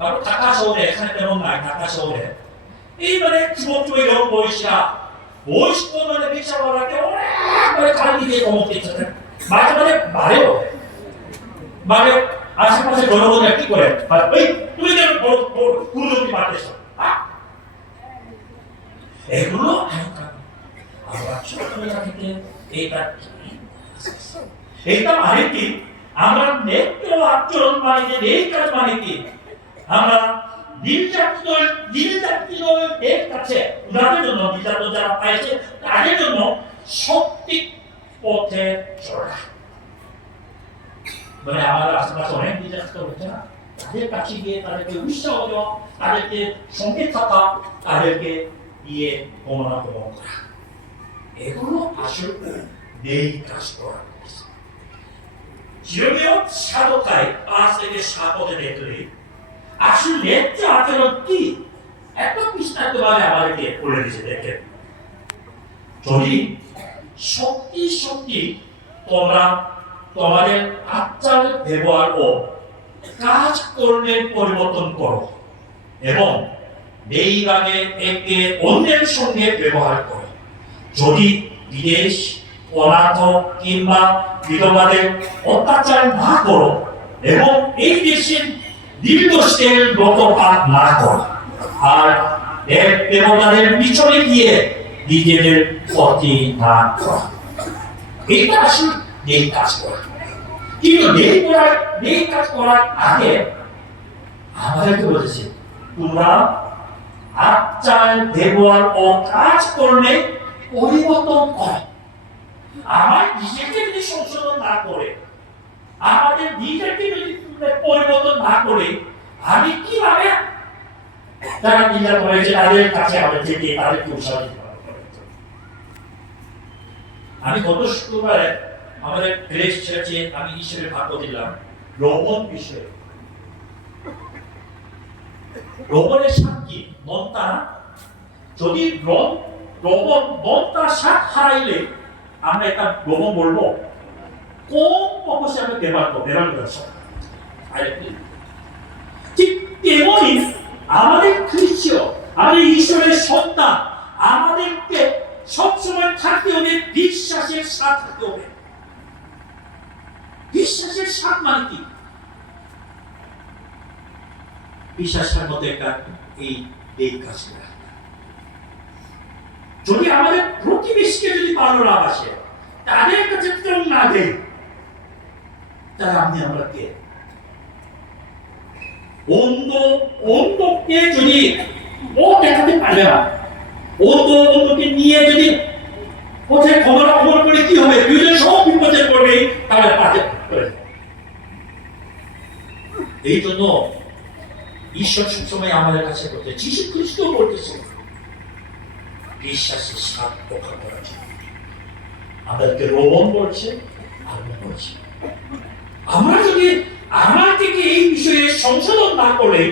바로 ঢাকা শহরে, এখানে তেমন নাই, ঢাকা শহরে এইবারে যুবক এরকম বয়সীরা বয়স্ক মানে রিক্সা বালাকে অনেক করে খালি দিয়ে কমতে ইচ্ছে মাঝে মাঝে বাড়েও মানে আশেপাশে জনগণ কি করে ওই তুমি যেন পুরোজনকে পারতেছ এগুলো আমরা ছোটবেলা থেকে এইটা মানে কি আমরা নেত্র আচরণ মানে যে এই কাজ মানে কি আমরা দিনযাত্রীদের কাছে উদাহরণের জন্য নির্যাতন যারা পাইছে তাদের জন্য সত্যি পথে চলা মানে আমাদের আশেপাশে অনেক নির্যাতন হচ্ছে না তাদের কাছে গিয়ে তাদেরকে উৎসাহ দেওয়া তাদেরকে সঙ্গে থাকা তাদেরকে দিয়ে গমনাগমন করা এগুলো আসলে নেই কাজ করা যদিও সাধকায় 5 থেকে 7 পদে দেখলে আসলে নেত্র আচরণ কি এত বিস্তারিতভাবে আমাদেরকে বলে দিয়েছে দেখেন যদি সত্যি তোমরা তোমাদের আচার ব্যবহার ও কাজ কর্মের পরিবর্তন করো এবং এইভাবে একে অন্যের সঙ্গে ব্যবহার করো যদি বিদেশ অনাথ কিংবা বিধবাদের অত্যাচার না করো এবং এই দেশের নির্দোষদের রক্তপাত না করো আর এক দেবতাদের পিছনে গিয়ে নিজেদের ক্ষতি না করো এটা আসলে এই কাজ করা কিন্তু এই কাজ করার আগে আমাদেরকে বলেছে তোমরা আচার ব্যবহার ও কাজ করলে পরিবর্তন করো আমার নিজেকে যদি সংশোধন না করে আমাদের নিজেকে যদি পরিবর্তন না করে আমি কিভাবে তারা নিজের হয়েছে তাদের কাছে আমাদের থেকে তাদেরকে উৎসাহিত আমি গত শুক্রবারে আমাদের গ্রেস চার্চে আমি ঈশ্বরের ভাগ্য দিলাম রোমন বিষয়ে রোমনের সাক্ষী মনটা যদি রোমন মনটা সাত হারাইলে আমরা একটা রোমন বলবো কোন অবশ্যই আমরা ব্যবহার করছি ঠিক তেমনই আমাদের খ্রিস্ট আমাদের ঈশ্বরের সন্তান আমাদেরকে সবসময় থাকতে হবে বিশ্বাসের সাথে থাকতে হবে বিশ্বাসের সাথ মানে কি বিশ্বাসের মধ্যে একটা এই কাজ করা যদি আমাদের প্রতিবেশীকে যদি ভালো না বাসে তাদের কাছে কেউ না দেয় তাহলে আপনি আমরা কে অন্যকে যদি ও দেখাতে পারবে না অন্যকে নিয়ে যদি পথে খবর করে কি হবে দুইজন সব বিপদে পড়বে তাহলে পাশে করে এই জন্য ঈশ্বর সবসময় আমাদের কাছে করতে যীশু খ্রিস্ট বলতেছে বিশ্বাসের সাথ রক্ষা করার জন্য আমাদেরকে রোমন বলছে আমরা যদি আমার থেকে এই বিষয়ে সংশোধন না করে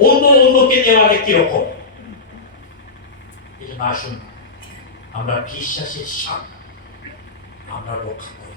অন্যকে নেওয়ালে কিরকম এটা না শুন আমরা বিশ্বাসের সাথ আমরা রক্ষা করি